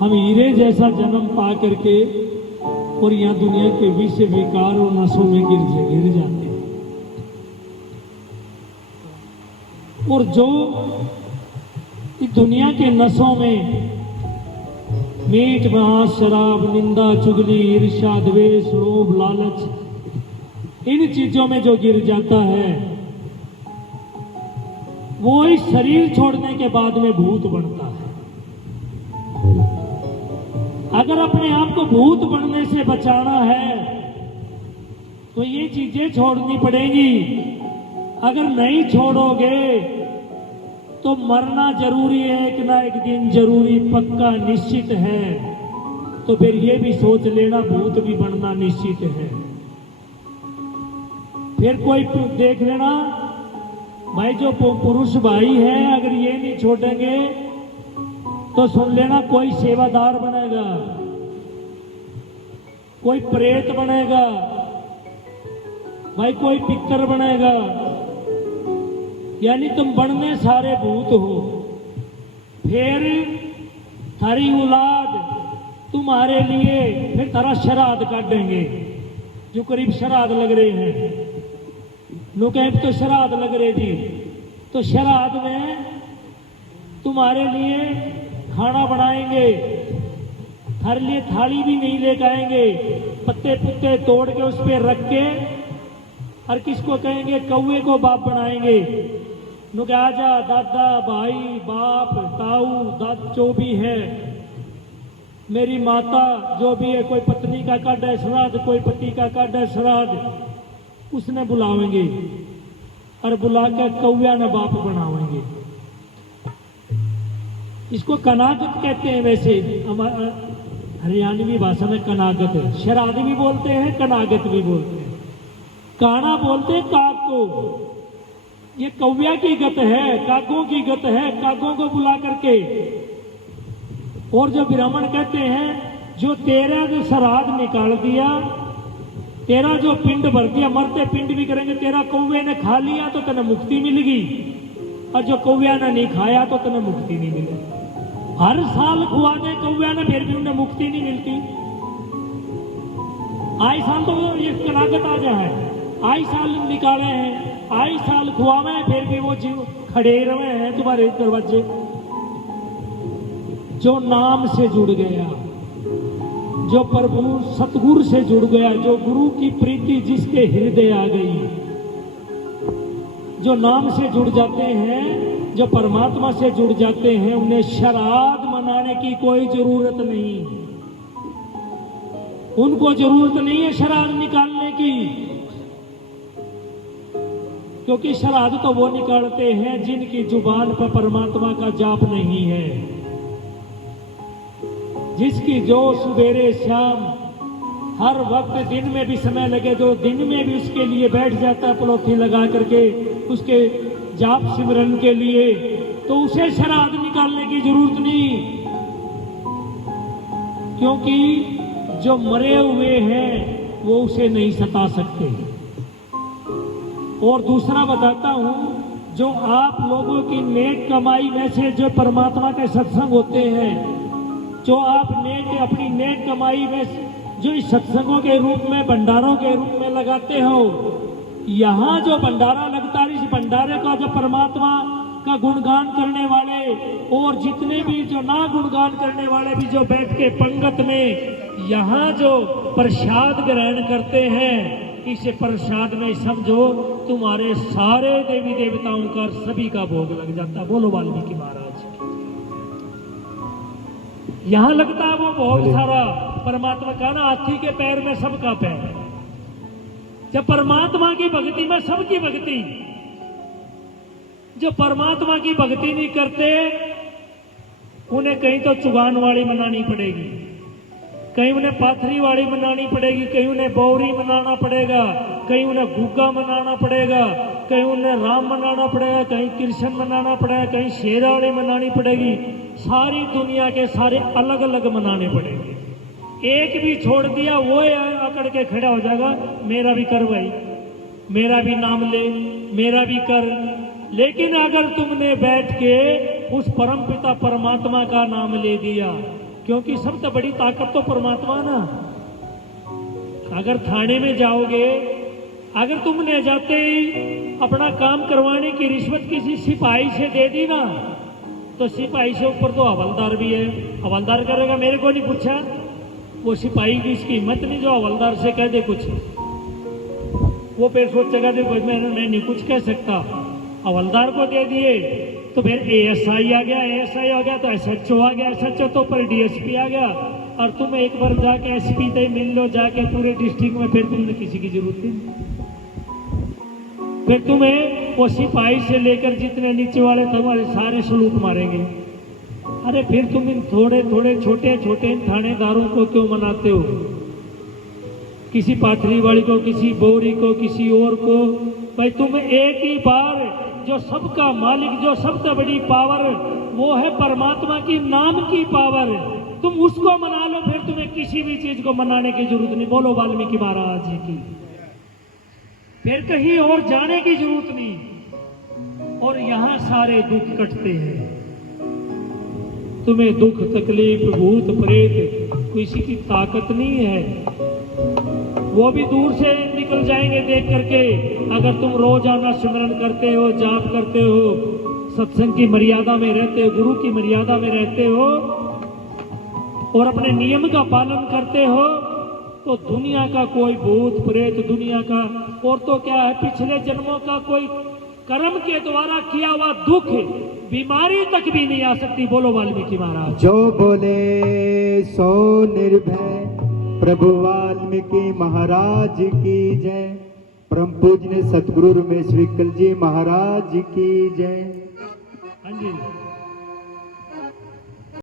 हम हीरे जैसा जन्म पा करके और यहाँ दुनिया के विषय विकार और नशों में गिर जाते हैं। और जो इस दुनिया के नशों में मीठ मांस शराब निंदा चुगली ईर्ष्या द्वेष लोभ लालच इन चीजों में जो गिर जाता है वो इस शरीर छोड़ने के बाद में भूत बनता है। अगर अपने आप को भूत बनने से बचाना है तो ये चीजें छोड़नी पड़ेगी। अगर नहीं छोड़ोगे तो मरना जरूरी है, एक ना एक दिन जरूरी पक्का निश्चित है। तो फिर ये भी सोच लेना भूत भी बनना निश्चित है। फिर कोई देख लेना भाई जो पुरुष भाई है अगर ये नहीं छोड़ेंगे तो सुन लेना कोई सेवादार बनेगा, कोई प्रेत बनेगा, भाई कोई पितर बनेगा। यानी तुम बनने सारे भूत हो। फिर थारी औलाद तुम्हारे लिए फिर तारा श्राद्ध काटेंगे। जो करीब श्राद्ध लग रहे हैं नो कह तो श्राद्ध लग रहे जी, तो श्राद्ध में तुम्हारे लिए खाना बनाएंगे। हर लिए थाली भी नहीं लेकर आएंगे, पत्ते पुत्ते तोड़ के उस पर रख के हर किसको कहेंगे कौवे को बाप बनाएंगे। नुके आजा दादा भाई बाप ताऊ दाद जो भी है मेरी माता जो भी है, कोई पत्नी का काट है श्राद्ध कोई पति का काट है श्राद्ध, उसने बुलावेंगे और बुला कर कौया ने बाप बनावेंगे। इसको कनागत कहते हैं। वैसे हमारा हरियाणवी भाषा में कनागत है। श्राद्ध भी बोलते हैं कनागत भी बोलते हैं। काना बोलते हैं काग को। ये कौया की गत है, कागों की गत है, कागों को बुला करके। और जो ब्राह्मण कहते हैं जो तेरा जो श्राद्ध निकाल दिया, तेरा जो पिंड भर दिया, मरते पिंड भी करेंगे, तेरा कौवे ने खा लिया तो तेने मुक्ति मिलेगी, और जो कौया ने नहीं खाया तो तेने मुक्ति नहीं मिलेगी। हर साल खुआ दे कौया ने फिर भी उन्हें मुक्ति नहीं मिलती। आई साल तो ये कनागत आ जाए, आई साल निकाले हैं, आई साल खुआवे फिर भी वो जीव खड़े रहे हैं तुम्हारे दरवाजे। जो नाम से जुड़ गया, जो प्रभु सतगुरु से जुड़ गया, जो गुरु की प्रीति जिसके हृदय आ गई, जो नाम से जुड़ जाते हैं, जो परमात्मा से जुड़ जाते हैं, उन्हें श्राद्ध मनाने की कोई जरूरत नहीं। उनको जरूरत नहीं है श्राद्ध निकालने की, क्योंकि श्राद्ध तो वो निकालते हैं जिनकी जुबान पर परमात्मा का जाप नहीं है, जिसकी जो सवेरे शाम हर वक्त दिन में भी समय लगे, जो दिन में भी उसके लिए बैठ जाता है पलोथी लगा करके उसके जाप सिमरन के लिए, तो उसे श्राद्ध निकालने की जरूरत नहीं। क्योंकि जो मरे हुए हैं वो उसे नहीं सता सकते। और दूसरा बताता हूं, जो आप लोगों की नेक कमाई में से जो परमात्मा के सत्संग होते हैं, जो आप नेक अपनी नेक कमाई में जो इस सत्संगों के रूप में भंडारों के रूप में लगाते हो, यहाँ जो भंडारा लगता है, इस भंडारे का जो परमात्मा का गुणगान करने वाले और जितने भी जो ना गुणगान करने वाले भी जो बैठ के पंगत में यहाँ जो प्रसाद ग्रहण करते हैं, इस प्रसाद में समझो तुम्हारे सारे देवी देवताओं का सभी का भोग लग जाता। बोलो वाल्मीकि महाराज। यहाँ लगता है वो बहुत सारा परमात्मा का ना, हाथी के पैर में सबका पैर। जब परमात्मा की भक्ति में सबकी भक्ति, जो परमात्मा की भक्ति नहीं करते उन्हें कहीं तो चुगान वाली मनानी पड़ेगी, कहीं उन्हें पाथरी वाली मनानी पड़ेगी, कहीं उन्हें बौरी मनाना पड़ेगा, कहीं उन्हें गुग्गा मनाना पड़ेगा, कहीं उन्हें राम मनाना पड़ेगा, कहीं कृष्ण मनाना पड़ेगा, कहीं शेरा वाली मनानी पड़ेगी। सारी दुनिया के सारे अलग अलग मनाने पड़ेंगे। एक भी छोड़ दिया वो अकड़ के खड़ा हो जाएगा, मेरा भी कर भाई, मेरा भी नाम ले, मेरा भी कर। लेकिन अगर तुमने बैठ के उस परमपिता परमात्मा का नाम ले दिया, क्योंकि सबसे बड़ी ताकत तो परमात्मा ना। अगर थाने में जाओगे, अगर तुमने जाते ही अपना काम करवाने की रिश्वत किसी सिपाही से दे दी ना, तो सिपाही से ऊपर तो हवलदार भी है। हवलदार करेगा मेरे को नहीं पूछा, वो सिपाही की इसकी हिम्मत नहीं जो हवलदार से कह दे कुछ। वो फिर सोचेगा देखो मैं नहीं कुछ कह सकता। हवलदार को दे दिए तो फिर एएसआई आ गया, एएसआई आ गया तो एसएचओ आ गया, एसएचओ तो पर डीएसपी आ गया। और तुम एक बार जाके एसपी से मिल लो जाके पूरे डिस्ट्रिक्ट में, फिर तुमने किसी की जरूरत नहीं। फिर तुम्हें वो सिपाही से लेकर जितने नीचे वाले तुम्हारे सारे सलूट मारेंगे। अरे फिर तुम इन थोड़े थोड़े छोटे छोटे थानेदारों को क्यों मनाते हो? किसी पाथरी वाली को, किसी बोरी को, किसी और को। भाई तुम एक ही बार, जो सबका मालिक, जो सबसे बड़ी पावर वो है परमात्मा की नाम की पावर, तुम उसको मना लो, फिर तुम्हें किसी भी चीज को मनाने की जरूरत नहीं। बोलो वाल्मीकि महाराज जी की। फिर कहीं और जाने की जरूरत नहीं। और यहां सारे दुख कटते हैं। तुम्हें दुख तकलीफ भूत प्रेत किसी की ताकत नहीं है, वो भी दूर से निकल जाएंगे देख करके। अगर तुम रोजाना स्मरण करते हो, जाप करते हो, सत्संग की मर्यादा में रहते हो, गुरु की मर्यादा में रहते हो और अपने नियम का पालन करते हो, तो दुनिया का कोई भूत प्रेत, दुनिया का और तो क्या है, पिछले जन्मों का कोई कर्म के द्वारा किया हुआ दुख, बीमारी तक भी नहीं आ सकती। बोलो वाल्मीकि महाराज। जो बोले सो निर्भय, प्रभु वाल्मीकि महाराज की जय। परम पूज्य सतगुरु रमेश विकल जी महाराज की जय। हाँ जी।